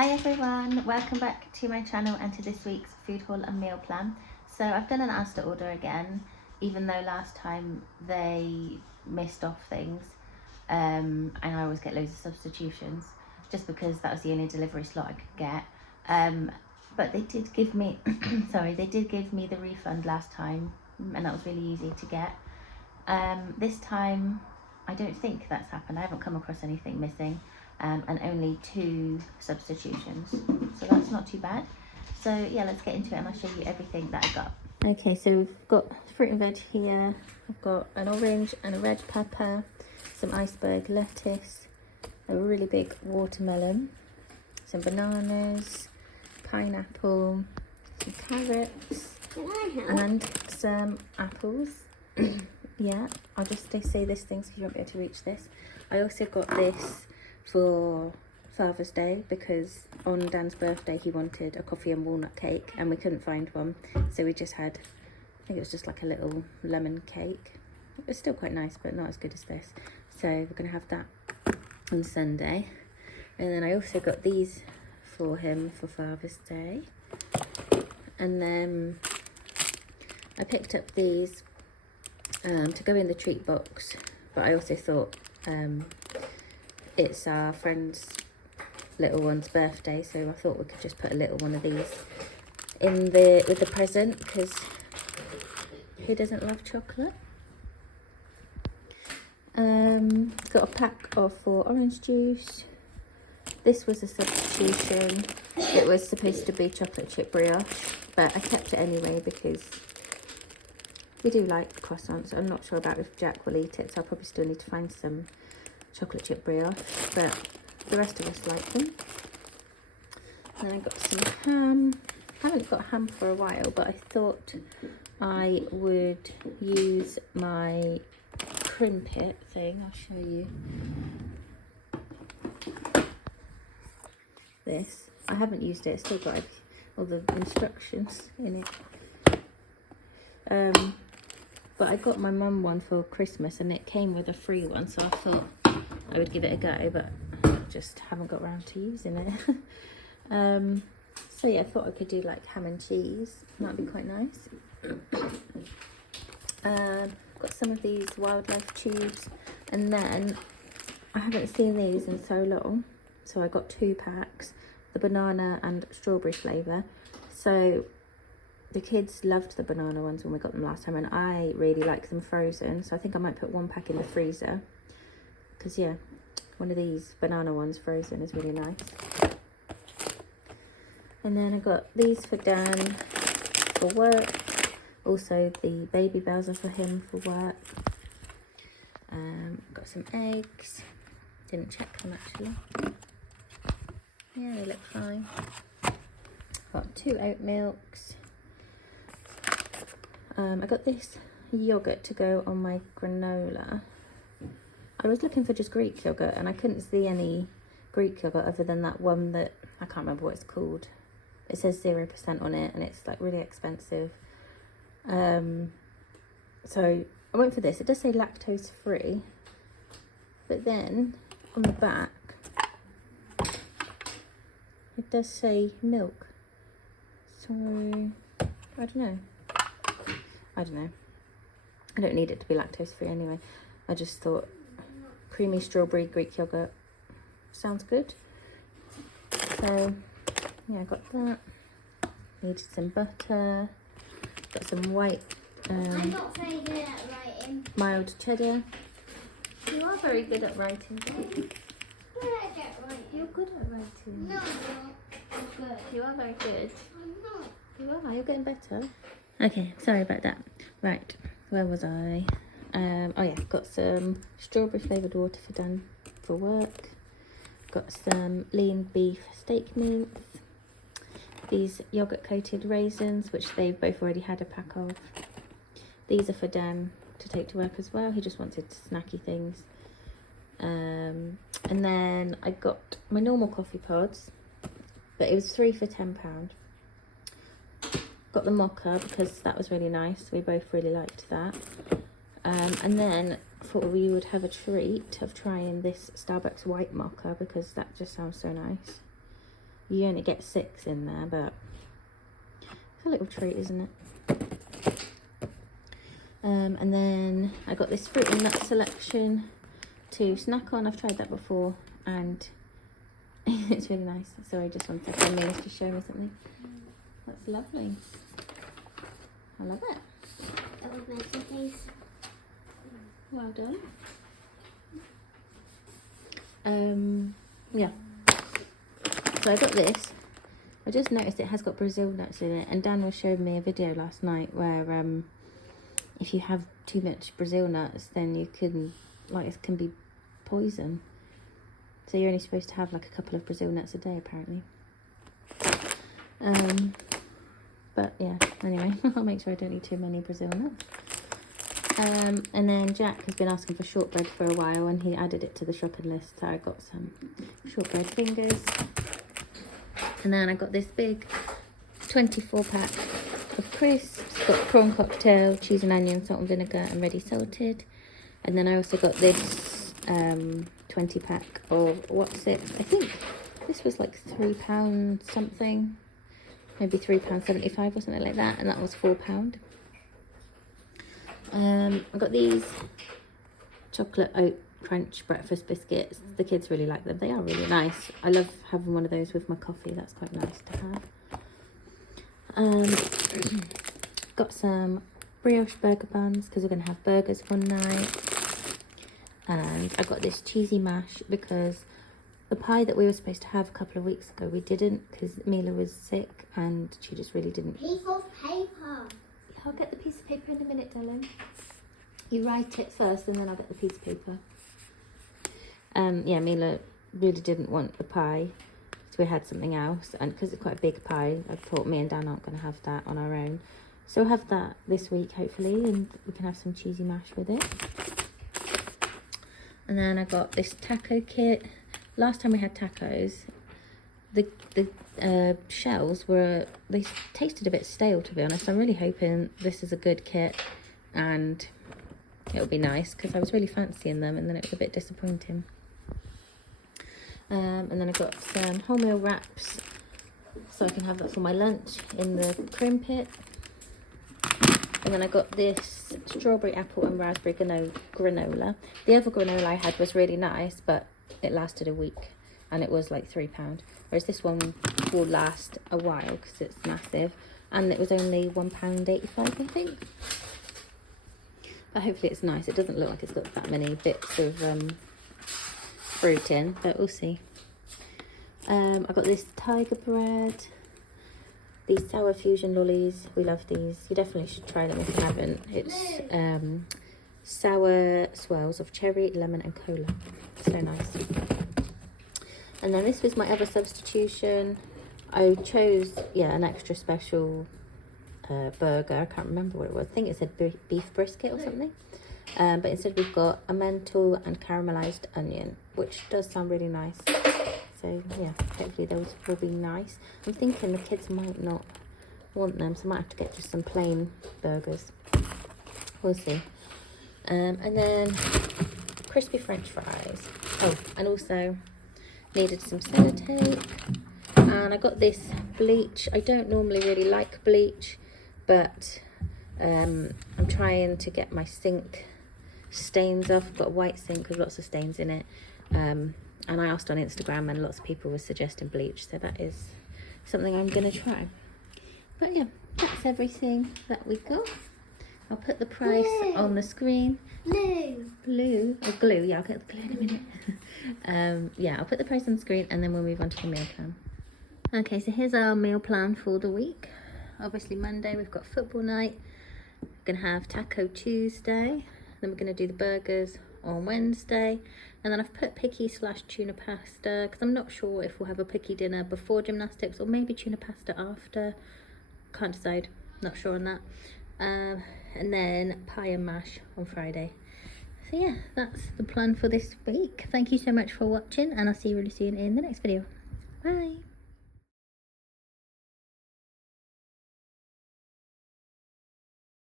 Hi everyone, welcome back to my channel and to this week's food haul and meal plan. So I've done an Asda order again, even though last time they missed off things, and I always get loads of substitutions just because that was the only delivery slot I could get. But they did give me, they did give me the refund last time, and that was really easy to get. This time I don't think that's happened. I haven't come across anything missing. And only 2 substitutions, so that's not too bad. So yeah, let's get into it and I'll show you everything that I got. Okay, so we've got fruit and veg here. I've got an orange and a red pepper, some iceberg lettuce, a really big watermelon, some bananas, pineapple, some carrots, and some apples. Yeah, I'll just say this thing so you won't be able to reach this. I also got this for Father's Day because on Dan's birthday he wanted a coffee and walnut cake and we couldn't find one, so we just had, I think it was just like a little lemon cake. It was still quite nice but not as good as this, so we're gonna have that on Sunday. And then I also got these for him for Father's Day, and then I picked up these to go in the treat box, but I also thought it's our friend's little one's birthday, so I thought we could just put a little one of these in with the present because who doesn't love chocolate? Got a pack of 4 orange juice. This was a substitution. It was supposed to be chocolate chip brioche, but I kept it anyway because we do like croissants. I'm not sure about if Jack will eat it, so I'll probably still need to find some chocolate chip brioche, but the rest of us like them. And then I got some ham. I haven't got ham for a while, but I thought I would use my crimpet thing. I'll show you this. I haven't used it, it's still got all the instructions in it. But I got my mum one for Christmas and it came with a free one, so I thought I would give it a go, but I just haven't got around to using it. So yeah, I thought I could do like ham and cheese. That'd be quite nice. Got some of these wildlife tubes, and then I haven't seen these in so long, so I got 2 packs, the banana and strawberry flavour. So the kids loved the banana ones when we got them last time, and I really like them frozen, so I think I might put 1 pack in the freezer because yeah, one of these banana ones frozen is really nice. And then I got these for Dan for work. Also the baby bells are for him for work. Got some eggs. Didn't check them actually. Yeah, they look fine. Got 2 oat milks. I got this yogurt to go on my granola. I was looking for just Greek yogurt and I couldn't see any Greek yogurt other than that one that I can't remember what it's called. It says 0% on it and it's like really expensive. So I went for this. It does say lactose free, but then on the back it does say milk. So I don't know. I don't need it to be lactose free anyway. I just thought creamy strawberry Greek yogurt sounds good. So yeah, I got that. Needed some butter. Got some white I'm not very good at writing. mild cheddar. You are very good at writing. Good at writing. You're good at writing. No, I'm good. You are very good. I'm not. You are. You're getting better. Okay, sorry about that. Right, where was I? Oh yeah, got some strawberry flavoured water for Dan for work. Got some lean beef steak mince. These yogurt coated raisins, which they've both already had a pack of. These are for Dan to take to work as well. He just wanted snacky things. And then I got my normal coffee pods, but it was 3 for £10. Got the mocha because that was really nice. We both really liked that. And then I thought we would have a treat of trying this Starbucks white mocha because that just sounds so nice. You only get 6 in there, but it's a little treat, isn't it? And then I got this fruit and nut selection to snack on. I've tried that before and it's really nice. Sorry, just 1 second. Mia's just showing me something. That's lovely. I love it. That was my face. Well done. Yeah. So I got this. I just noticed it has got Brazil nuts in it, and Dan was showing me a video last night where if you have too much Brazil nuts, then you can, like, it can be poison. So you're only supposed to have like a couple of Brazil nuts a day, apparently. But yeah, anyway, I'll make sure I don't eat too many Brazil nuts. And then Jack has been asking for shortbread for a while, and he added it to the shopping list. So I got some shortbread fingers. And then I got this big 24 pack of crisps. Got prawn cocktail, cheese and onion, salt and vinegar, and ready salted. And then I also got this 20 pack of, what's it? I think this was like £3 something. Maybe £3.75 or something like that. And that was £4. I got these chocolate oat crunch breakfast biscuits. The kids really like them. They are really nice. I love having one of those with my coffee. That's quite nice to have. Got some brioche burger buns because we're going to have burgers one night. And I got this cheesy mash because the pie that we were supposed to have a couple of weeks ago, we didn't because Mila was sick and she just really didn't. Piece of paper. I'll get the piece of paper in a minute, darling. You write it first and then I'll get the piece of paper. Yeah, Mila really didn't want the pie, so we had something else. And because it's quite a big pie, I thought me and Dan aren't going to have that on our own. So we'll have that this week, hopefully, and we can have some cheesy mash with it. And then I got this taco kit. Last time we had tacos, the shells they tasted a bit stale, to be honest. I'm really hoping this is a good kit and it'll be nice because I was really fancying them and then it was a bit disappointing. And then I got some wholemeal wraps so I can have that for my lunch in the crim pit. And then I got this strawberry, apple and raspberry granola. The other granola I had was really nice, but it lasted a week and it was like £3. Whereas this one will last a while because it's massive. And it was only £1.85, I think. But hopefully it's nice. It doesn't look like it's got that many bits of fruit in, but we'll see. I got this tiger bread. These sour fusion lollies. We love these. You definitely should try them if you haven't. It's sour swirls of cherry, lemon and cola. So nice. And then this was my other substitution. I chose, an extra special burger. I can't remember what it was. I think it said beef brisket or something. But instead we've got a mental and caramelized onion, which does sound really nice. So yeah, hopefully those will be nice. I'm thinking the kids might not want them, so I might have to get just some plain burgers. We'll see. And then crispy French fries. Oh, and also needed some sellotape. And I got this bleach. I don't normally really like bleach, but I'm trying to get my sink stains off. I've got a white sink with lots of stains in it. And I asked on Instagram and lots of people were suggesting bleach, so that is something I'm going to try. But yeah, that's everything that we got. I'll put the price on the screen. Blue or glue, yeah, I'll get the glue in a minute. Yeah, I'll put the price on the screen and then we'll move on to the meal plan. Okay, so here's our meal plan for the week. Obviously Monday we've got football night. We're going to have Taco Tuesday. Then we're going to do the burgers on Wednesday. And then I've put picky/tuna pasta because I'm not sure if we'll have a picky dinner before gymnastics or maybe tuna pasta after. Can't decide, not sure on that. And then pie and mash on Friday. So yeah, that's the plan for this week. Thank you so much for watching and I'll see you really soon in the next video. Bye.